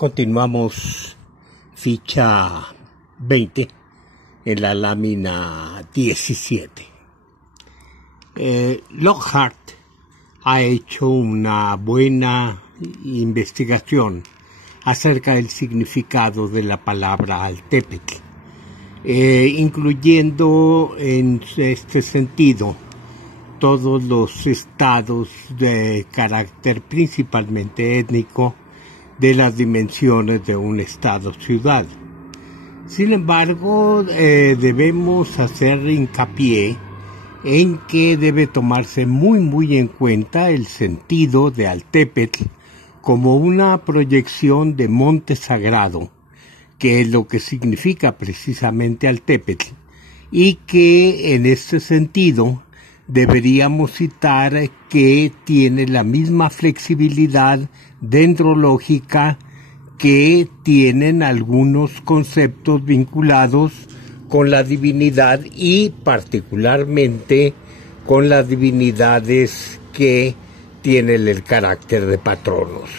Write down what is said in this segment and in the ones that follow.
Continuamos ficha 20 en la lámina 17. Lockhart ha hecho una buena investigación acerca del significado de la palabra Altepehtl, incluyendo en este sentido todos los estados de carácter principalmente étnico de las dimensiones de un estado-ciudad. Sin embargo, debemos hacer hincapié en que debe tomarse muy en cuenta el sentido de Altepehtl como una proyección de monte sagrado, que es lo que significa precisamente Altepehtl, y que en este sentido deberíamos citar que tiene la misma flexibilidad dendrológica que tienen algunos conceptos vinculados con la divinidad y particularmente con las divinidades que tienen el carácter de patronos.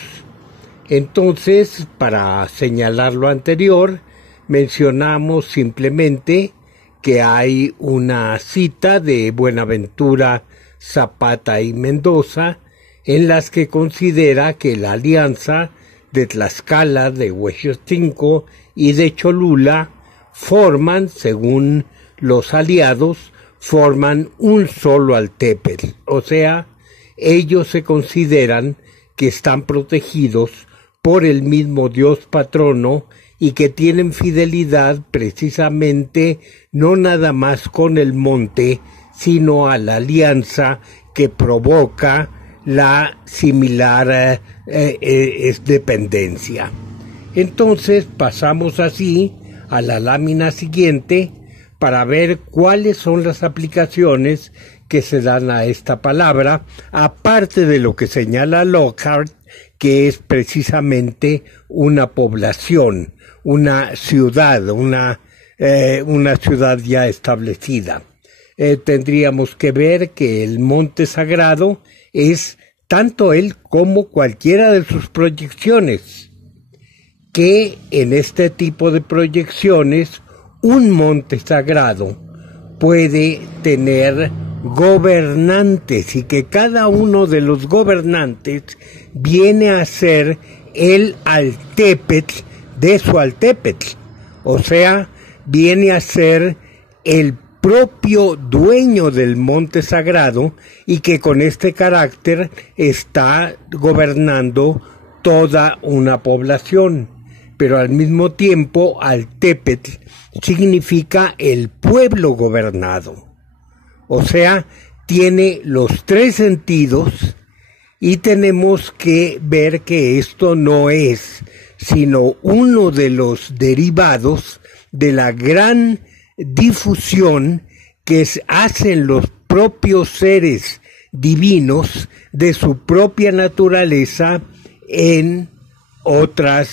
Entonces, para señalar lo anterior, mencionamos simplemente que hay una cita de Buenaventura, Zapata y Mendoza en las que considera que la alianza de Tlaxcala, de Huexotinco y de Cholula forman, según los aliados, forman un solo Altepehtl, o sea, ellos se consideran que están protegidos por el mismo Dios patrono y que tienen fidelidad precisamente no nada más con el monte, sino a la alianza que provoca la similar dependencia. Entonces pasamos así a la lámina siguiente para ver cuáles son las aplicaciones que se dan a esta palabra, aparte de lo que señala Lockhart, que es precisamente una población, una ciudad, una ciudad ya establecida. Tendríamos que ver que el monte sagrado es tanto él como cualquiera de sus proyecciones, que en este tipo de proyecciones un monte sagrado puede tener gobernantes y que cada uno de los gobernantes viene a ser el Altepehtl de su Altepehtl, o sea, viene a ser el propio dueño del monte sagrado y que con este carácter está gobernando toda una población. Pero al mismo tiempo Altepehtl significa el pueblo gobernado. O sea, tiene los tres sentidos y tenemos que ver que esto no es sino uno de los derivados de la gran difusión que hacen los propios seres divinos de su propia naturaleza en otros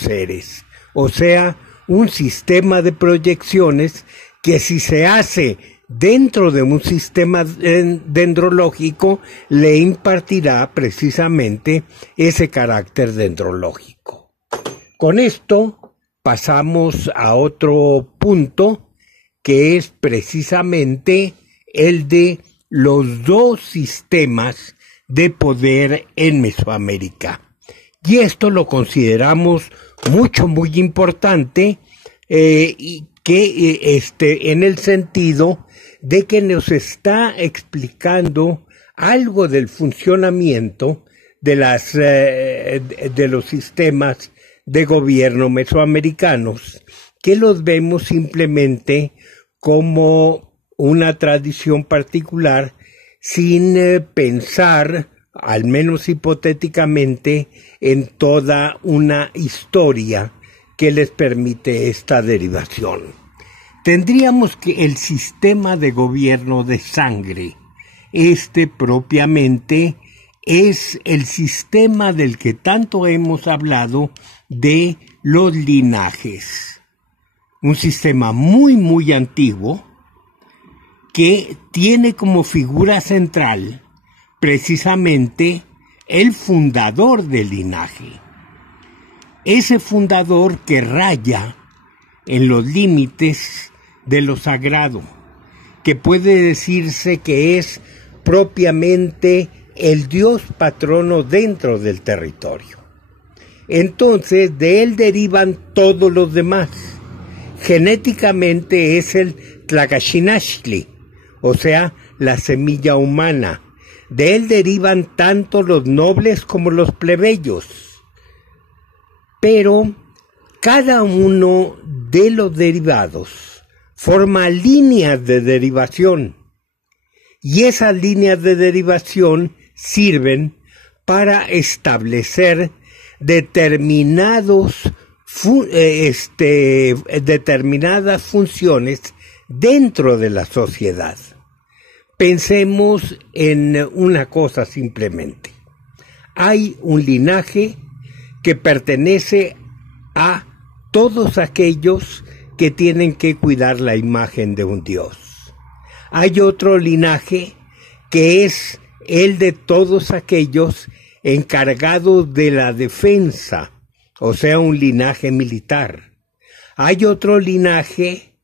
seres. O sea, un sistema de proyecciones que si se hace dentro de un sistema dendrológico le impartirá precisamente ese carácter dendrológico. Con esto pasamos a otro punto que es precisamente el de los dos sistemas de poder en Mesoamérica. Y esto lo consideramos muy importante y que en el sentido de que nos está explicando algo del funcionamiento de los sistemas de gobierno mesoamericanos, que los vemos simplemente como una tradición particular sin pensar, al menos hipotéticamente, en toda una historia que les permite esta derivación. Tendríamos que el sistema de gobierno de sangre, propiamente es el sistema del que tanto hemos hablado de los linajes. Un sistema muy antiguo que tiene como figura central precisamente el fundador del linaje. ese fundador que raya en los límites de lo sagrado, que puede decirse que es propiamente el Dios patrono dentro del territorio. Entonces, de él derivan todos los demás. Genéticamente es el Tlacaxinachtli, o sea, la semilla humana. De él derivan tanto los nobles como los plebeyos. Pero cada uno de los derivados forma líneas de derivación. Y esas líneas de derivación sirven para establecer determinadas funciones dentro de la sociedad. Pensemos en una cosa simplemente. Hay un linaje que pertenece a todos aquellos que tienen que cuidar la imagen de un dios. Hay otro linaje que es el de todos aquellos encargados de la defensa, o sea, un linaje militar. Hay otro linaje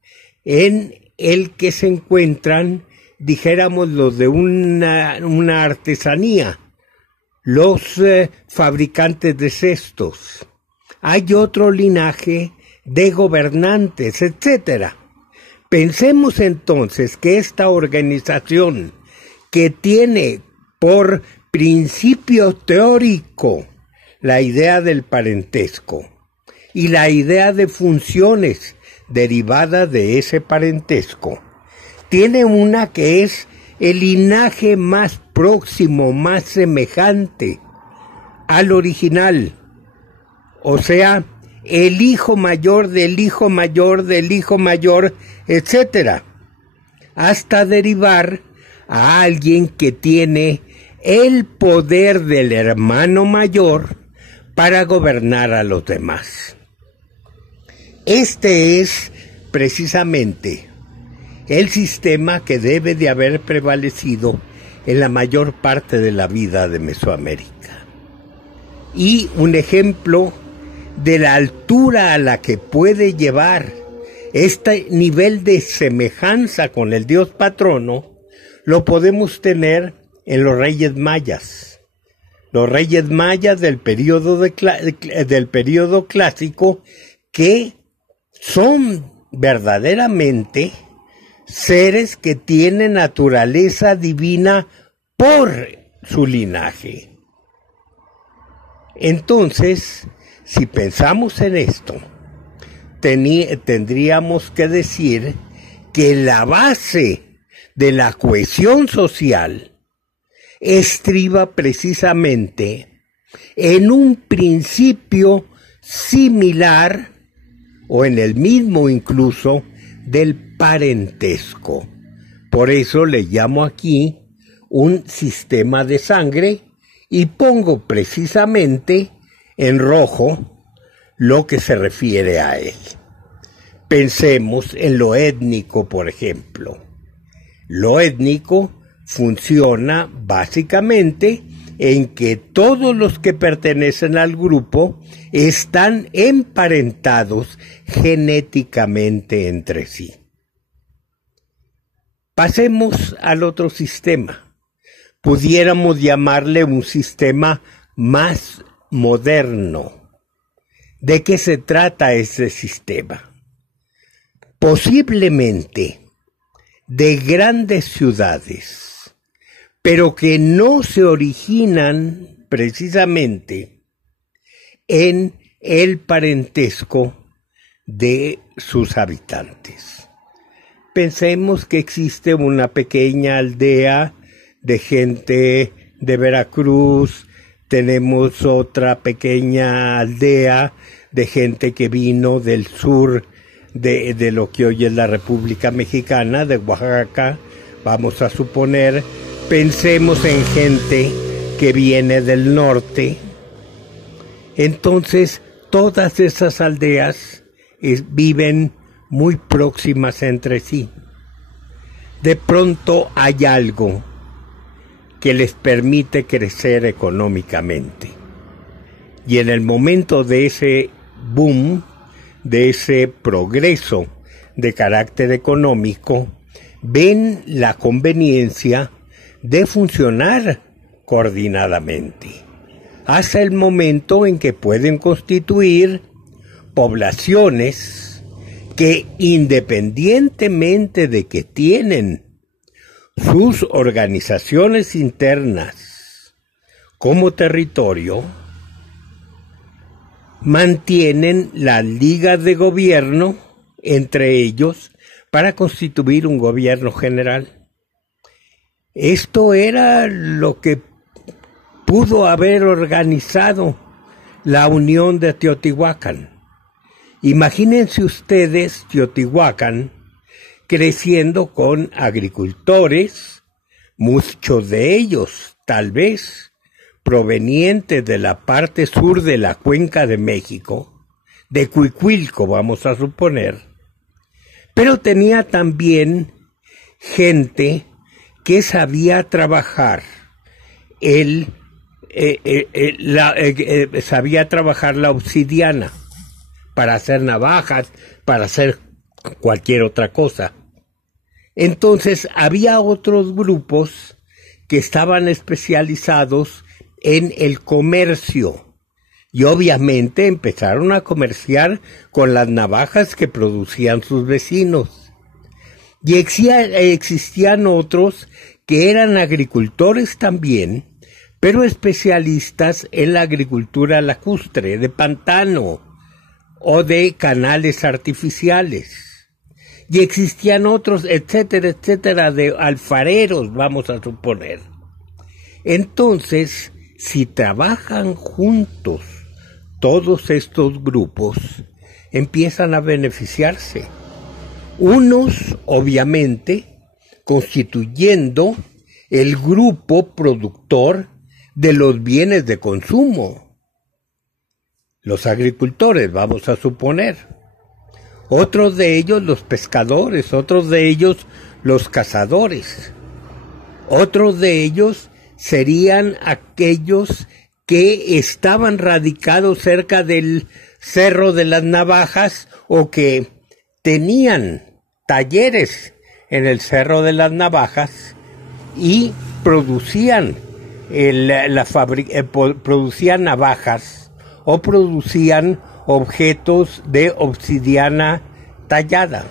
en el que se encuentran, dijéramos, los de una artesanía, los fabricantes de cestos. Hay otro linaje de gobernantes, etc. Pensemos entonces que esta organización, que tiene por principio teórico la idea del parentesco y la idea de funciones derivadas de ese parentesco, tiene una que es el linaje más próximo, más semejante al original, o sea, el hijo mayor del hijo mayor del hijo mayor, etc., hasta derivar a alguien que tiene el poder del hermano mayor para gobernar a los demás. Este es precisamente el sistema que debe de haber prevalecido en la mayor parte de la vida de Mesoamérica. Y un ejemplo de la altura a la que puede llevar este nivel de semejanza con el dios patrono lo podemos tener en los reyes mayas. Los reyes mayas del periodo clásico, que son verdaderamente seres que tienen naturaleza divina por su linaje. Entonces, si pensamos en esto, tendríamos que decir que la base de la cohesión social estriba precisamente en un principio similar, o en el mismo incluso, del parentesco. Por eso le llamo aquí un sistema de sangre y pongo precisamente en rojo lo que se refiere a él. Pensemos en lo étnico, por ejemplo. Lo étnico funciona básicamente en que todos los que pertenecen al grupo están emparentados genéticamente entre sí. Pasemos al otro sistema. Pudiéramos llamarle un sistema más moderno. ¿De qué se trata ese sistema? Posiblemente de grandes ciudades, pero que no se originan precisamente en el parentesco de sus habitantes. Pensemos que existe una pequeña aldea de gente de Veracruz, tenemos otra pequeña aldea de gente que vino del sur de lo que hoy es la República Mexicana, de Oaxaca, vamos a suponer. Pensemos en gente que viene del norte. Entonces, todas esas aldeas viven muy próximas entre sí. De pronto hay algo que les permite crecer económicamente. Y en el momento de ese boom, de ese progreso de carácter económico, ven la conveniencia de funcionar coordinadamente, hasta el momento en que pueden constituir poblaciones que, independientemente de que tienen sus organizaciones internas como territorio, mantienen las ligas de gobierno entre ellos para constituir un gobierno general. Esto era lo que pudo haber organizado la Unión de Teotihuacán. Imagínense ustedes Teotihuacán creciendo con agricultores, muchos de ellos tal vez provenientes de la parte sur de la cuenca de México, de Cuicuilco vamos a suponer, pero tenía también gente que sabía trabajar sabía trabajar la obsidiana para hacer navajas, para hacer cualquier otra cosa. Entonces había otros grupos que estaban especializados en el comercio y obviamente empezaron a comerciar con las navajas que producían sus vecinos. Y existían otros que eran agricultores también, pero especialistas en la agricultura lacustre, de pantano o de canales artificiales. Y existían otros, etcétera, etcétera, de alfareros, vamos a suponer. Entonces, si trabajan juntos todos estos grupos, empiezan a beneficiarse. Unos, obviamente, constituyendo el grupo productor de los bienes de consumo. Los agricultores, vamos a suponer. Otros de ellos los pescadores, otros de ellos los cazadores. Otros de ellos serían aquellos que estaban radicados cerca del Cerro de las Navajas o que tenían talleres en el Cerro de las Navajas y producían producían navajas o producían objetos de obsidiana tallada.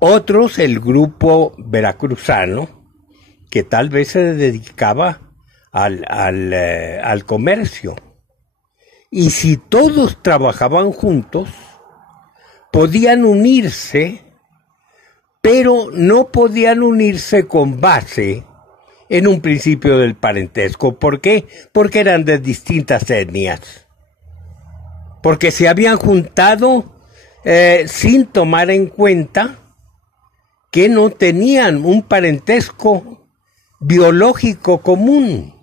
Otros, el grupo veracruzano, que tal vez se dedicaba al comercio. Y si todos trabajaban juntos, podían unirse, pero no podían unirse con base en un principio del parentesco. ¿Por qué? Porque eran de distintas etnias. Porque se habían juntado sin tomar en cuenta que no tenían un parentesco biológico común.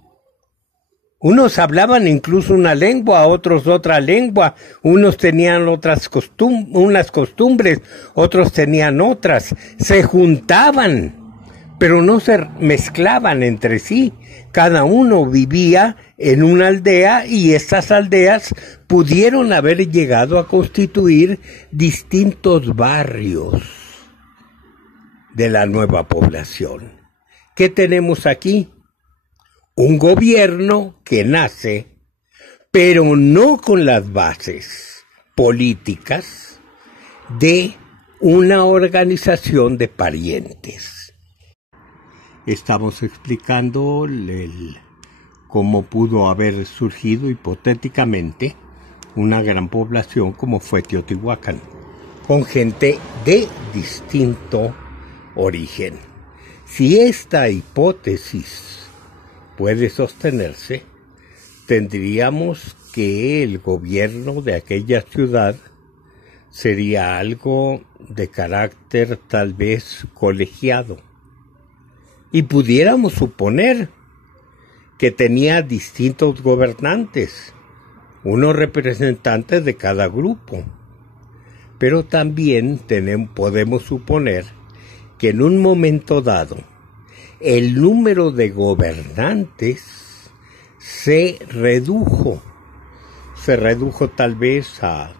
Unos hablaban incluso una lengua, otros otra lengua, unos tenían unas costumbres, otros tenían otras. Se juntaban, pero no se mezclaban entre sí. Cada uno vivía en una aldea y estas aldeas pudieron haber llegado a constituir distintos barrios de la nueva población. ¿Qué tenemos aquí? Un gobierno que nace, pero no con las bases políticas de una organización de parientes. Estamos explicando cómo pudo haber surgido hipotéticamente una gran población como fue Teotihuacán, con gente de distinto origen. Si esta hipótesis puede sostenerse, tendríamos que el gobierno de aquella ciudad sería algo de carácter tal vez colegiado. Y pudiéramos suponer que tenía distintos gobernantes, unos representantes de cada grupo. Pero también podemos suponer que en un momento dado, el número de gobernantes se redujo tal vez a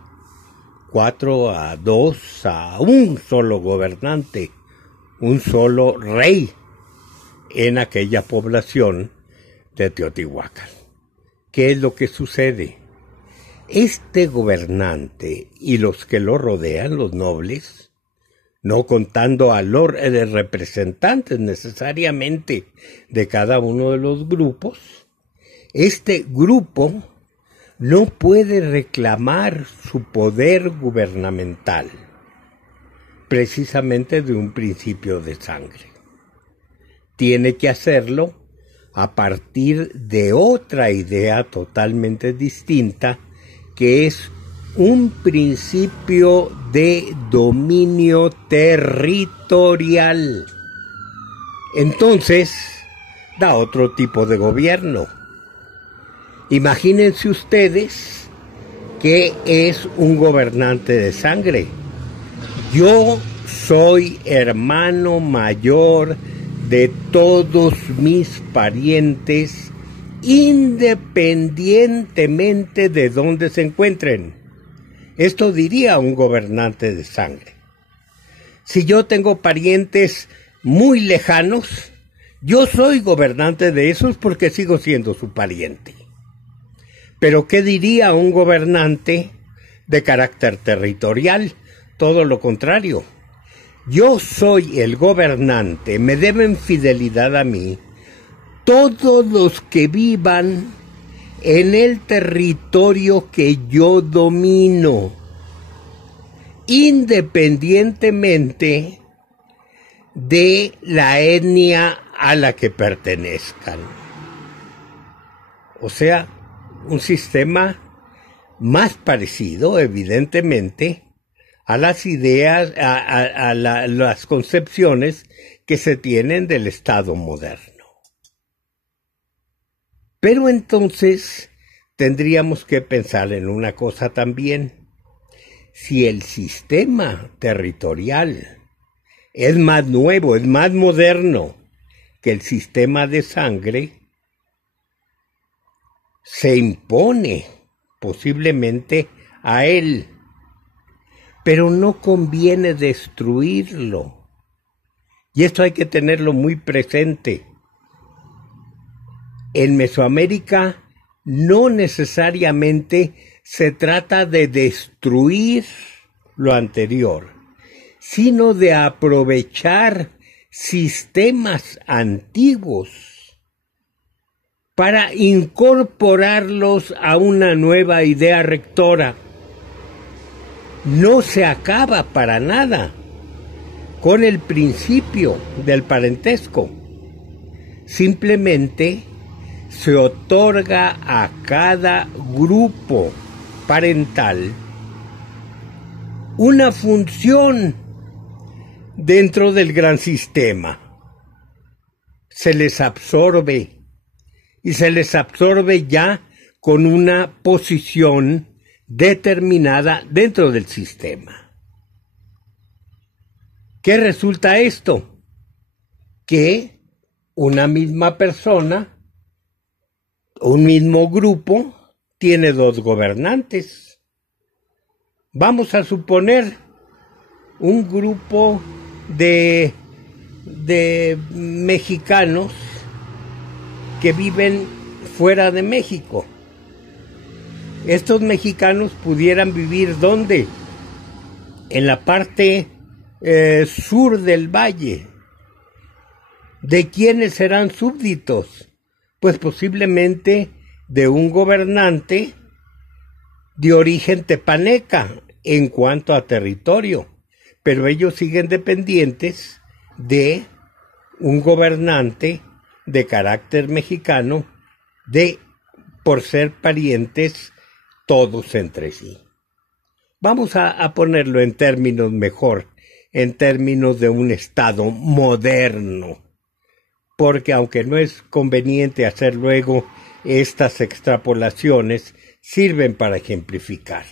4, a 2, a un solo gobernante, un solo rey en aquella población de Teotihuacán. ¿Qué es lo que sucede? Este gobernante y los que lo rodean, los nobles, no contando a los representantes necesariamente de cada uno de los grupos, este grupo no puede reclamar su poder gubernamental precisamente de un principio de sangre. Tiene que hacerlo a partir de otra idea totalmente distinta, que es un principio de dominio territorial. Entonces, da otro tipo de gobierno. Imagínense ustedes que es un gobernante de sangre. Yo soy hermano mayor de todos mis parientes, independientemente de dónde se encuentren. Esto diría un gobernante de sangre. Si yo tengo parientes muy lejanos, yo soy gobernante de esos porque sigo siendo su pariente. Pero ¿qué diría un gobernante de carácter territorial? Todo lo contrario. Yo soy el gobernante, me deben fidelidad a mí todos los que vivan en el territorio que yo domino, independientemente de la etnia a la que pertenezcan. O sea, un sistema más parecido, evidentemente, a las ideas, a las concepciones que se tienen del Estado moderno. Pero entonces tendríamos que pensar en una cosa también. Si el sistema territorial es más nuevo, es más moderno que el sistema de sangre, se impone posiblemente a él. Pero no conviene destruirlo. Y esto hay que tenerlo muy presente. En Mesoamérica no necesariamente se trata de destruir lo anterior, sino de aprovechar sistemas antiguos para incorporarlos a una nueva idea rectora. No se acaba para nada con el principio del parentesco. Simplemente se otorga a cada grupo parental una función dentro del gran sistema. Se les absorbe, y se les absorbe ya con una posición determinada dentro del sistema. ¿Qué resulta esto? Que una misma persona, un mismo grupo, tiene dos gobernantes. Vamos a suponer un grupo de mexicanos que viven fuera de México. Estos mexicanos pudieran vivir ¿dónde? En la parte sur del valle. ¿De quiénes serán súbditos? Pues posiblemente de un gobernante de origen tepaneca en cuanto a territorio, pero ellos siguen dependientes de un gobernante de carácter mexicano por ser parientes todos entre sí. Vamos a ponerlo en términos mejor, en términos de un Estado moderno, porque aunque no es conveniente hacer luego estas extrapolaciones, sirven para ejemplificar.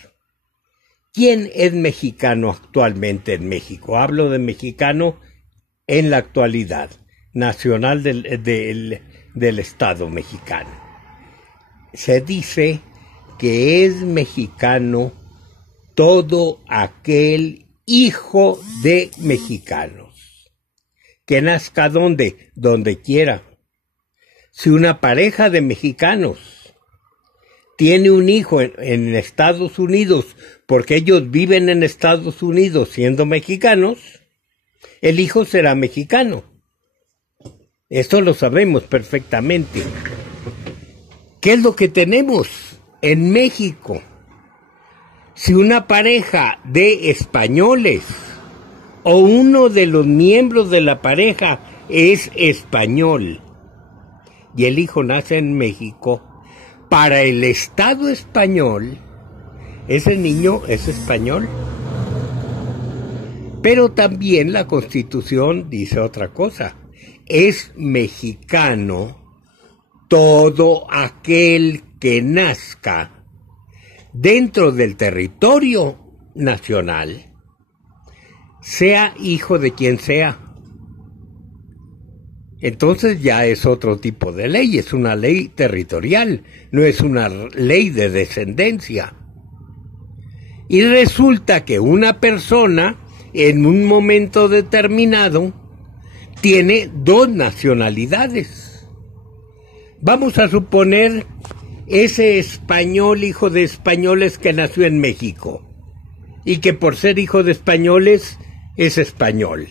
¿Quién es mexicano actualmente en México? Hablo de mexicano en la actualidad, nacional del Estado mexicano. se dice que es mexicano todo aquel hijo de mexicanos, que nazca donde quiera. Si una pareja de mexicanos tiene un hijo en Estados Unidos, porque ellos viven en Estados Unidos siendo mexicanos, el hijo será mexicano. Esto lo sabemos perfectamente. ¿Qué es lo que tenemos en México? Si una pareja de españoles o uno de los miembros de la pareja es español y el hijo nace en México, para el Estado español, ese niño es español. Pero también la Constitución dice otra cosa. Es mexicano todo aquel que nazca dentro del territorio nacional, sea hijo de quien sea. Entonces ya es otro tipo de ley, es una ley territorial, no es una ley de descendencia. Y resulta que una persona en un momento determinado tiene dos nacionalidades. Vamos a suponer ese español, hijo de españoles que nació en México y que por ser hijo de españoles es español.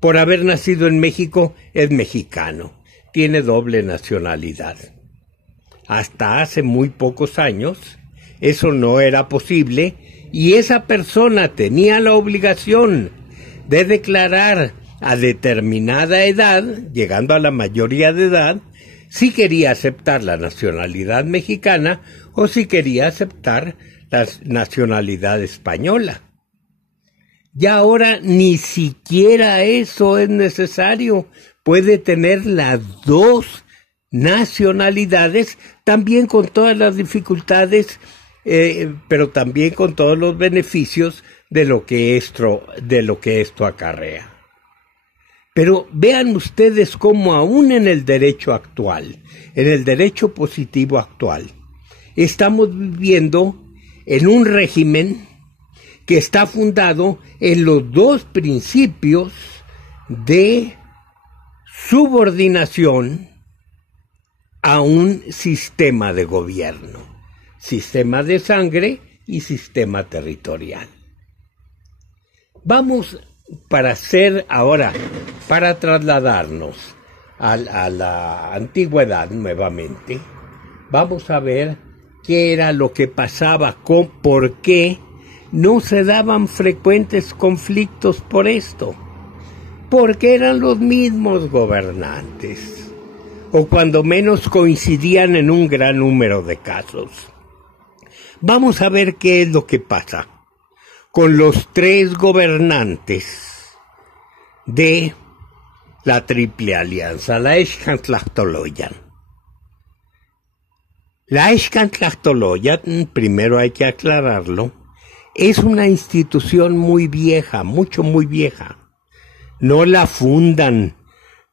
Por haber nacido en México es mexicano, tiene doble nacionalidad. Hasta hace muy pocos años eso no era posible y esa persona tenía la obligación de declarar a determinada edad, llegando a la mayoría de edad, si quería aceptar la nacionalidad mexicana o si quería aceptar la nacionalidad española. Ya ahora ni siquiera eso es necesario. Puede tener las dos nacionalidades, también con todas las dificultades, pero también con todos los beneficios de lo que esto acarrea. Pero vean ustedes cómo aún en el derecho actual, en el derecho positivo actual, estamos viviendo en un régimen que está fundado en los dos principios de subordinación a un sistema de gobierno, sistema de sangre y sistema territorial. Vamos para trasladarnos a la antigüedad nuevamente, vamos a ver qué era lo que pasaba, por qué no se daban frecuentes conflictos por esto, porque eran los mismos gobernantes, o cuando menos coincidían en un gran número de casos. Vamos a ver qué es lo que pasa con los tres gobernantes de la Triple Alianza, la Xcantlachtoloyan. La Xcantlachtoloyan, primero hay que aclararlo, es una institución muy vieja, muy vieja. No la fundan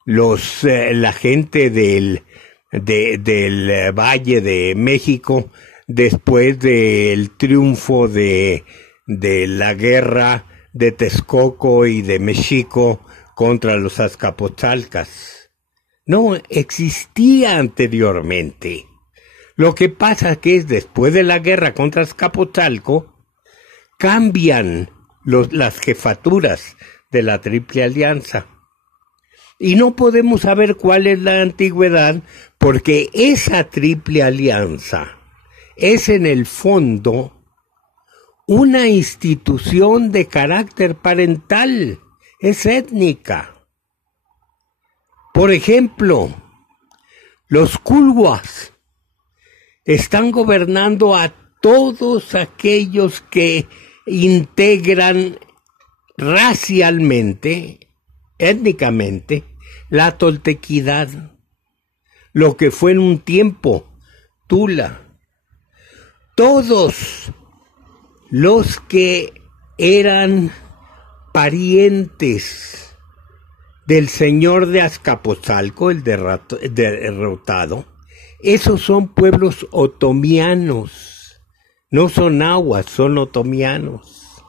la gente del Valle de México después del triunfo de la guerra de Texcoco y de Mexico contra los azcapotzalcas. No, existía anteriormente. Lo que pasa es que después de la guerra contra Azcapotzalco, cambian las jefaturas de la Triple Alianza. Y no podemos saber cuál es la antigüedad, porque esa Triple Alianza es en el fondo una institución de carácter parental, es étnica. Por ejemplo, los culhuas están gobernando a todos aquellos que integran racialmente, étnicamente, la toltequidad, lo que fue en un tiempo Tula. Todos los que eran parientes del señor de Azcapotzalco, el derrotado, Esos son pueblos otomianos, no son nahuas, son otomianos.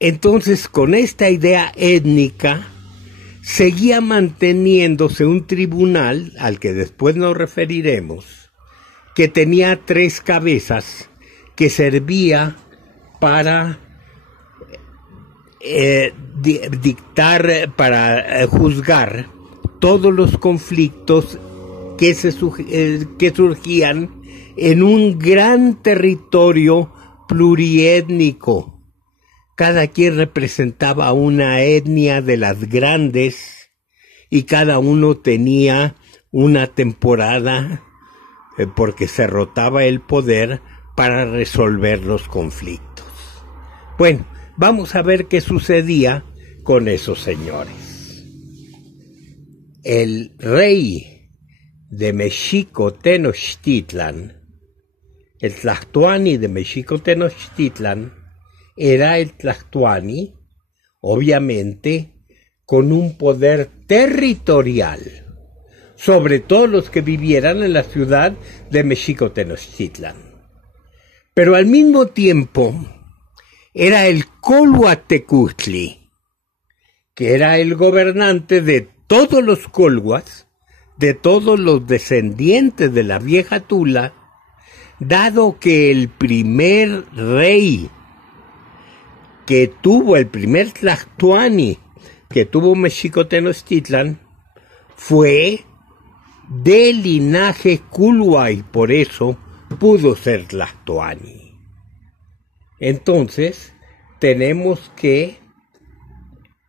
Entonces, con esta idea étnica, seguía manteniéndose un tribunal, al que después nos referiremos, que tenía 3 cabezas, que servía para juzgar todos los conflictos que surgían en un gran territorio pluriétnico. Cada quien representaba una etnia de las grandes y cada uno tenía una temporada porque se rotaba el poder para resolver los conflictos. Bueno, vamos a ver qué sucedía con esos señores. El rey de Mexico Tenochtitlan, el Tlatoani de Mexico Tenochtitlan, era el Tlatoani, obviamente, con un poder territorial sobre todos los que vivieran en la ciudad de Mexico Tenochtitlan. Pero al mismo tiempo era el Colhuatecutli, que era el gobernante de todos los colhuas, de todos los descendientes de la vieja Tula, dado que el primer rey que tuvo, el primer Tlatoani que tuvo Mexico Tenochtitlan, fue de linaje Culhua y por eso pudo ser Tlatoani. Entonces, tenemos que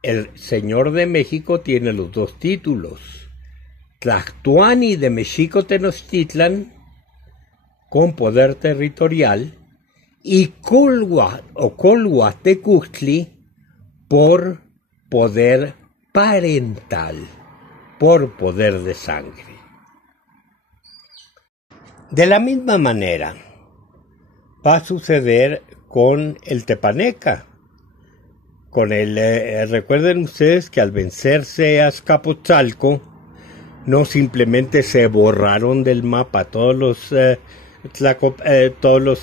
el señor de México tiene los 2 títulos. Tlatoani de Mexico Tenochtitlan, con poder territorial, y Colhua o Colhuatecutli por poder parental, por poder de sangre. De la misma manera va a suceder con el Tepaneca. Recuerden ustedes que al vencerse a Azcapotzalco, no simplemente se borraron del mapa todos los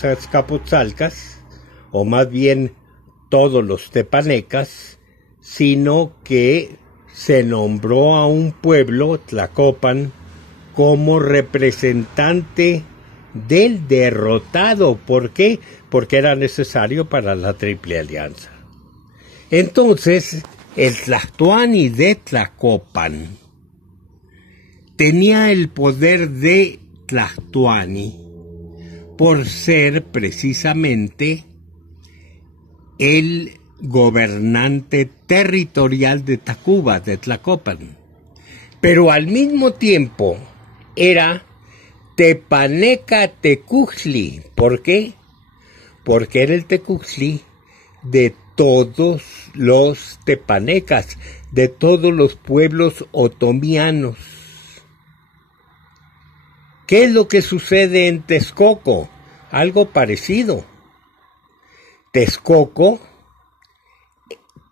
azcapotzalcas, o más bien todos los tepanecas, sino que se nombró a un pueblo, Tlacopan, como representante del derrotado. ¿Por qué? Porque era necesario para la Triple Alianza. Entonces, el Tlatoani de Tlacopan tenía el poder de Tlatoani por ser precisamente el gobernante territorial de Tacuba, de Tlacopan. Pero al mismo tiempo era Tepaneca Tecuhtli. ¿Por qué? Porque era el Tecuhtli de todos los tepanecas, de todos los pueblos otomianos. ¿Qué es lo que sucede en Texcoco? Algo parecido. Texcoco,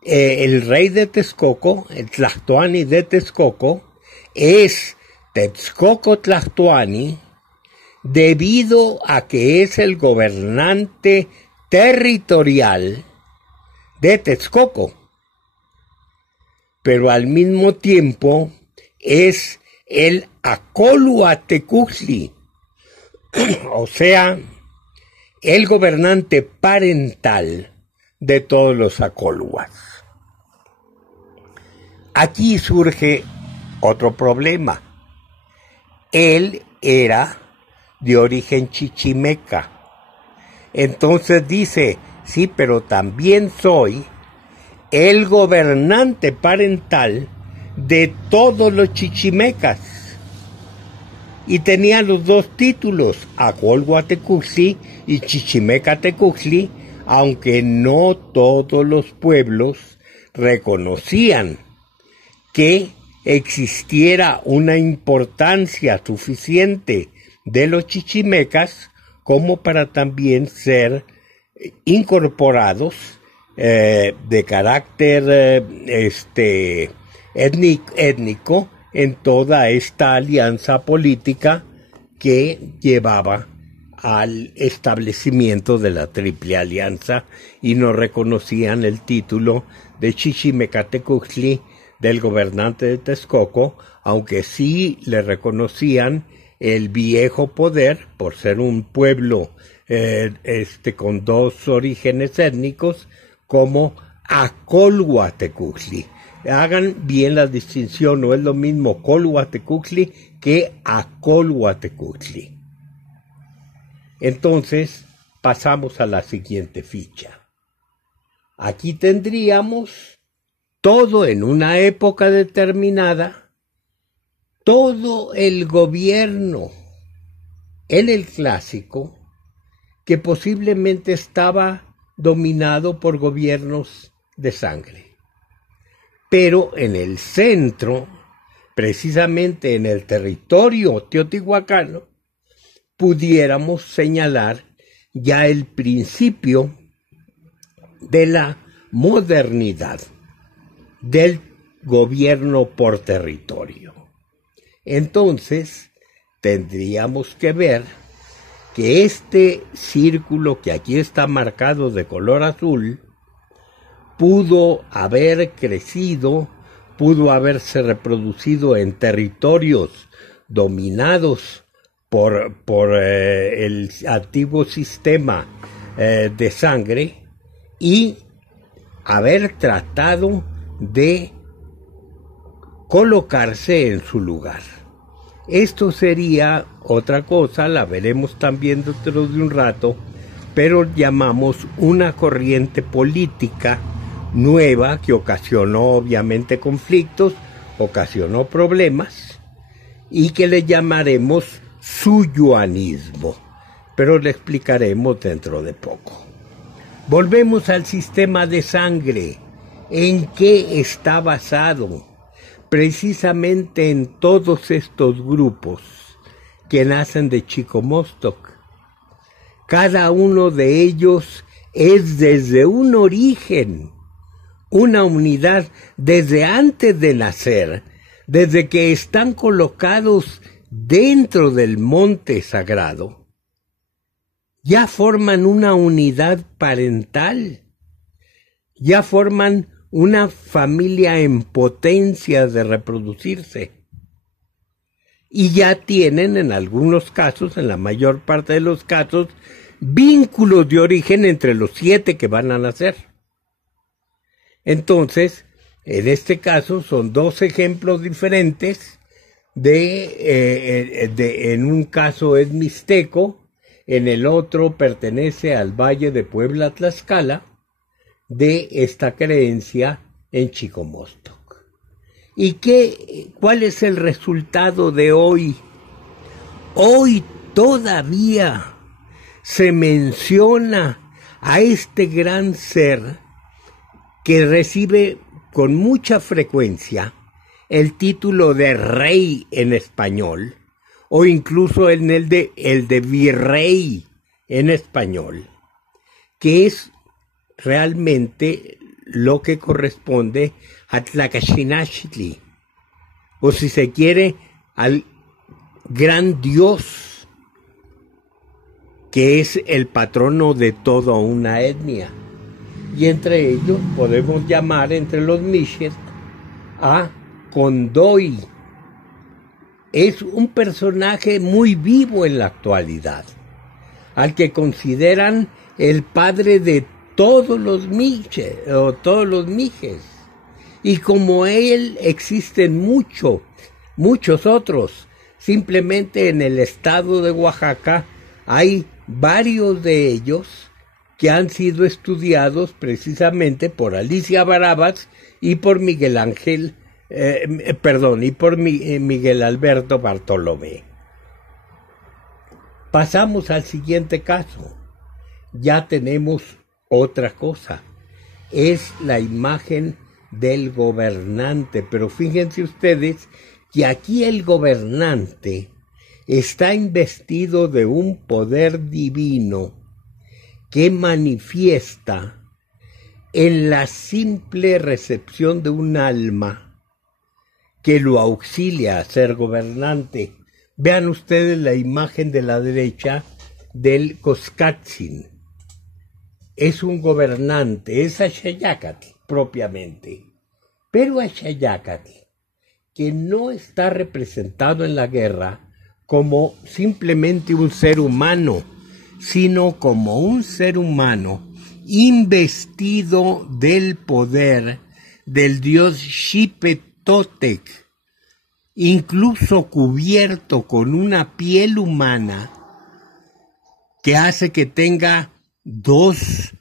el rey de Texcoco, el Tlatoani de Texcoco, es Texcoco Tlatoani debido a que es el gobernante territorial de Texcoco, pero al mismo tiempo es el Acolhuatecutli, o sea, el gobernante parental de todos los acolhuas. Aquí surge otro problema. Él era de origen chichimeca. Entonces dice, sí, pero también soy el gobernante parental de todos los chichimecas. Y tenía los 2 títulos, Acolhuatecutli y Chichimecatecutli, aunque no todos los pueblos reconocían que existiera una importancia suficiente de los chichimecas como para también ser incorporados de carácter étnico en toda esta alianza política que llevaba al establecimiento de la Triple Alianza y no reconocían el título de Chichimecatecuhtli del gobernante de Texcoco, aunque sí le reconocían el viejo poder por ser un pueblo con dos orígenes étnicos como Acolhuatecuhtli. Hagan bien la distinción, no es lo mismo Colhuatecuhtli que Acolhuatecuhtli. Entonces, pasamos a la siguiente ficha. Aquí tendríamos todo en una época determinada, todo el gobierno en el clásico, que posiblemente estaba dominado por gobiernos de sangre. Pero en el centro, precisamente en el territorio teotihuacano, pudiéramos señalar ya el principio de la modernidad del gobierno por territorio. Entonces, tendríamos que ver que este círculo que aquí está marcado de color azul pudo haber crecido, pudo haberse reproducido en territorios dominados por el antiguo sistema de sangre y haber tratado de colocarse en su lugar. Esto sería otra cosa, la veremos también dentro de un rato, pero llamamos una corriente política nueva que ocasionó obviamente conflictos, ocasionó problemas y que le llamaremos suyuanismo, pero le explicaremos dentro de poco. Volvemos al sistema de sangre. ¿En qué está basado? Precisamente en todos estos grupos que nacen de Chicomostoc. Cada uno de ellos es desde un origen, una unidad desde antes de nacer, desde que están colocados dentro del monte sagrado, ya forman una unidad parental, ya forman una familia en potencia de reproducirse. Y ya tienen en algunos casos, en la mayor parte de los casos, vínculos de origen entre los 7 que van a nacer. Entonces, en este caso son 2 ejemplos diferentes en un caso es mixteco, en el otro pertenece al Valle de Puebla-Tlaxcala, de esta creencia en Chicomostoc. ¿Y cuál es el resultado de hoy? Hoy todavía se menciona a este gran ser que recibe con mucha frecuencia el título de rey en español, o incluso en el de virrey en español, que es realmente lo que corresponde a Tlacaxinachtli, o si se quiere, al gran dios, que es el patrono de toda una etnia. Y entre ellos podemos llamar, entre los Miches, a Condoy. Es un personaje muy vivo en la actualidad, al que consideran el padre de todos los Miches, o todos los Mijes. Y como él existen muchos otros. Simplemente en el estado de Oaxaca hay varios de ellos que han sido estudiados precisamente por Alicia Barabas y por Miguel Alberto Bartolomé. Pasamos al siguiente caso. Ya tenemos otra cosa. Es la imagen del gobernante, pero fíjense ustedes que aquí el gobernante está investido de un poder divino que manifiesta en la simple recepción de un alma que lo auxilia a ser gobernante. Vean ustedes la imagen de la derecha del Coscatzin. Es un gobernante, es Axayácatl propiamente, pero Axayácatl, que no está representado en la guerra como simplemente un ser humano, sino como un ser humano investido del poder del dios Xipetotec, incluso cubierto con una piel humana que hace que tenga dos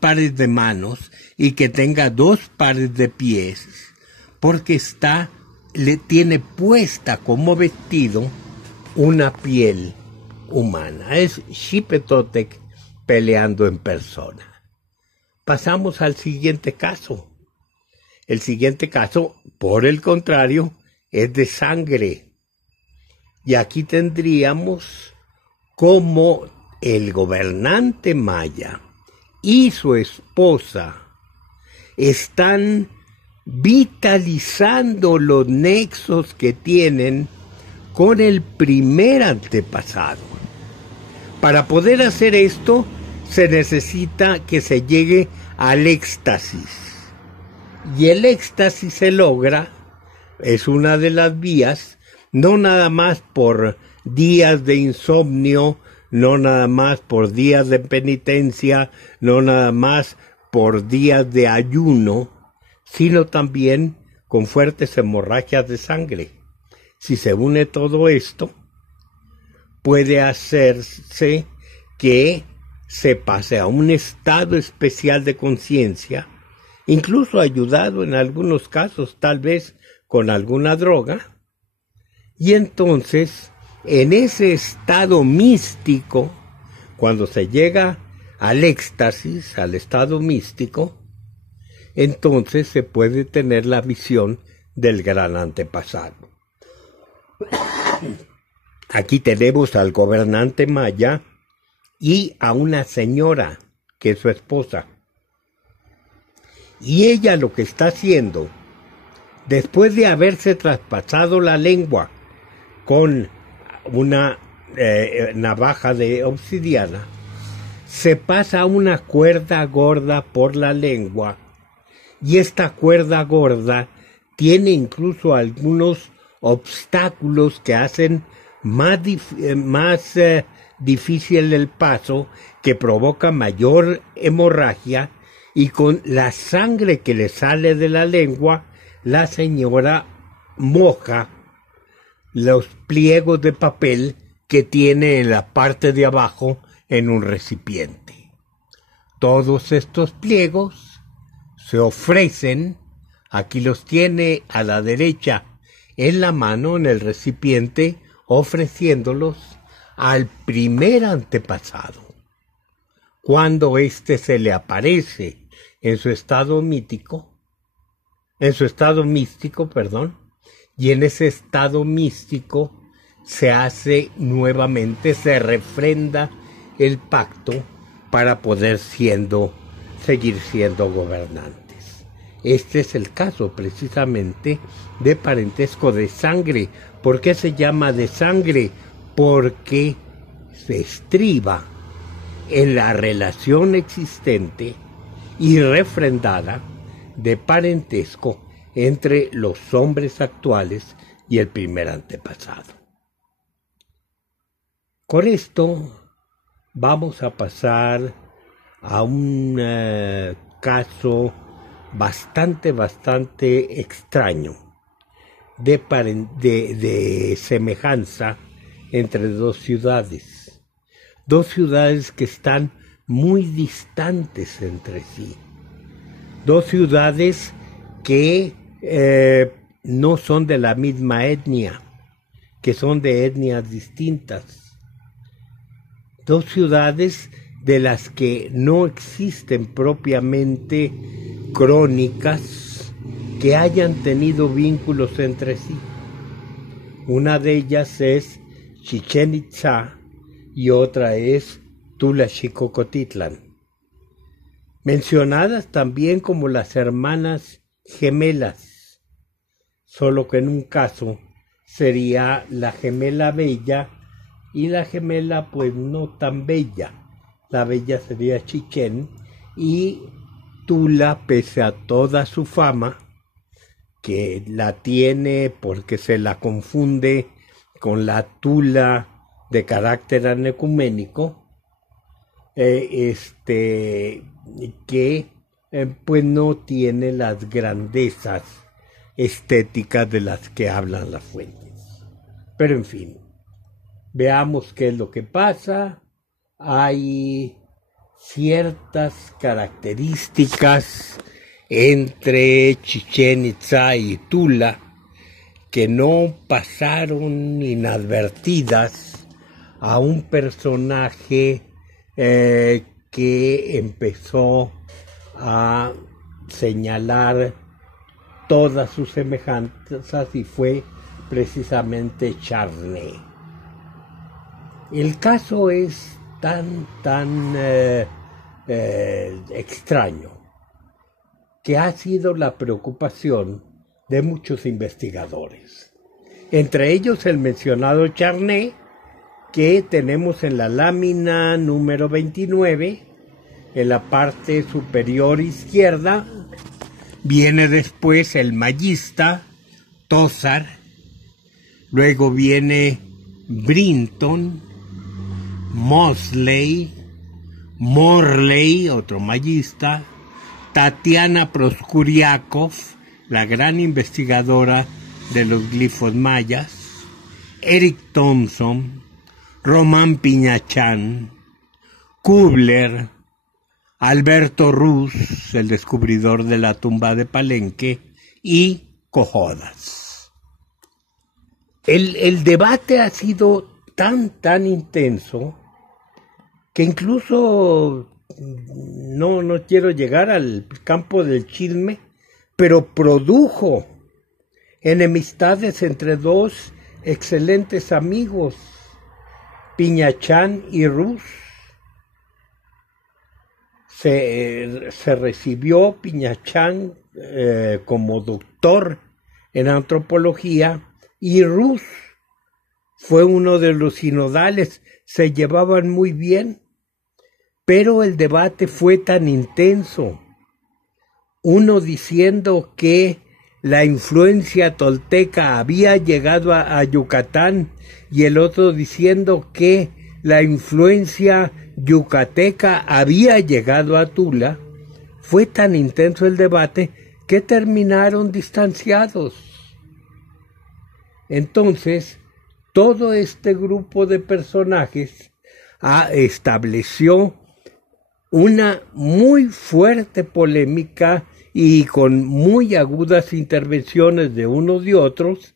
pares de manos y que tenga dos pares de pies, porque le tiene puesta como vestido una piel humana. Es Xipetotec peleando en persona. Pasamos al siguiente caso. El siguiente caso, por el contrario, es de sangre. Y aquí tendríamos como el gobernante maya y su esposa están vitalizando los nexos que tienen con el primer antepasado. Para poder hacer esto, se necesita que se llegue al éxtasis. Y el éxtasis se logra, es una de las vías, no nada más por días de insomnio, no nada más por días de penitencia, no nada más por días de ayuno, sino también con fuertes hemorragias de sangre. Si se une todo esto, puede hacerse que se pase a un estado especial de conciencia, incluso ayudado en algunos casos tal vez con alguna droga, y entonces en ese estado místico, cuando se llega al éxtasis, al estado místico, entonces se puede tener la visión del gran antepasado. Aquí tenemos al gobernante maya y a una señora que es su esposa. Y ella lo que está haciendo, después de haberse traspasado la lengua con una navaja de obsidiana, se pasa una cuerda gorda por la lengua, y esta cuerda gorda tiene incluso algunos obstáculos que hacen más difícil el paso, que provoca mayor hemorragia, y con la sangre que le sale de la lengua, la señora moja los pliegos de papel que tiene en la parte de abajo en un recipiente. Todos estos pliegos se ofrecen, aquí los tiene a la derecha en la mano, en el recipiente, ofreciéndolos al primer antepasado. Cuando éste se le aparece en su estado místico, y en ese estado místico se hace nuevamente, se refrenda el pacto para poder seguir siendo gobernantes. Este es el caso precisamente de parentesco de sangre. ¿Por qué se llama de sangre? Porque se estriba en la relación existente y refrendada de parentesco entre los hombres actuales y el primer antepasado. Con esto vamos a pasar a un caso bastante extraño de semejanza entre dos ciudades que están muy distantes entre sí, dos ciudades que no son de la misma etnia, que son de etnias distintas, dos ciudades de las que no existen propiamente crónicas que hayan tenido vínculos entre sí. Una de ellas es Chichén Itzá y otra es Tula-Xicocotitlán, mencionadas también como las hermanas gemelas, solo que en un caso sería la gemela bella y la gemela pues no tan bella. La bella sería Chichén y Tula, pese a toda su fama, que la tiene porque se la confunde con la Tula de carácter anecuménico, que pues no tiene las grandezas estéticas de las que hablan las fuentes. Pero en fin, veamos qué es lo que pasa. Hay ciertas características entre Chichén Itzá y Tula que no pasaron inadvertidas a un personaje que empezó a señalar todas sus semejanzas y fue precisamente Charney. El caso es tan extraño que ha sido la preocupación de muchos investigadores, entre ellos el mencionado Charney, que tenemos en la lámina número 29, en la parte superior izquierda. Viene después el mayista, Tosar, luego viene Brinton, Mosley, Morley, otro mayista, Tatiana Proskuriakov, la gran investigadora de los glifos mayas, Eric Thompson, Román Piñachán, Kubler, Alberto Ruz, el descubridor de la tumba de Palenque, y Cojodas. El debate ha sido tan intenso que incluso no quiero llegar al campo del chisme, pero produjo enemistades entre dos excelentes amigos, Piñachán y Ruz. Se recibió Piñachán como doctor en antropología y Ruz fue uno de los sinodales, se llevaban muy bien, pero el debate fue tan intenso, uno diciendo que la influencia tolteca había llegado a Yucatán y el otro diciendo que la influencia yucateca había llegado a Tula. Fue tan intenso el debate que terminaron distanciados. Entonces, todo este grupo de personajes estableció una muy fuerte polémica y con muy agudas intervenciones de unos y otros,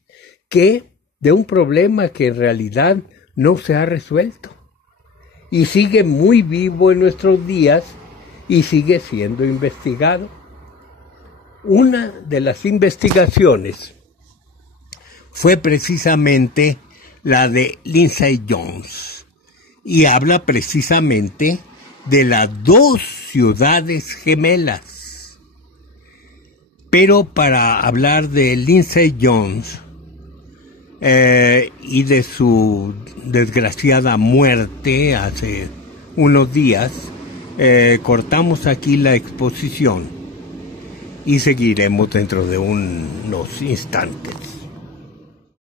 de un problema que en realidad no se ha resuelto y sigue muy vivo en nuestros días y sigue siendo investigado. Una de las investigaciones fue precisamente la de Lindsay Jones y habla precisamente de las dos ciudades gemelas. Pero para hablar de Lindsay Jones y de su desgraciada muerte hace unos días, cortamos aquí la exposición y seguiremos dentro de unos instantes.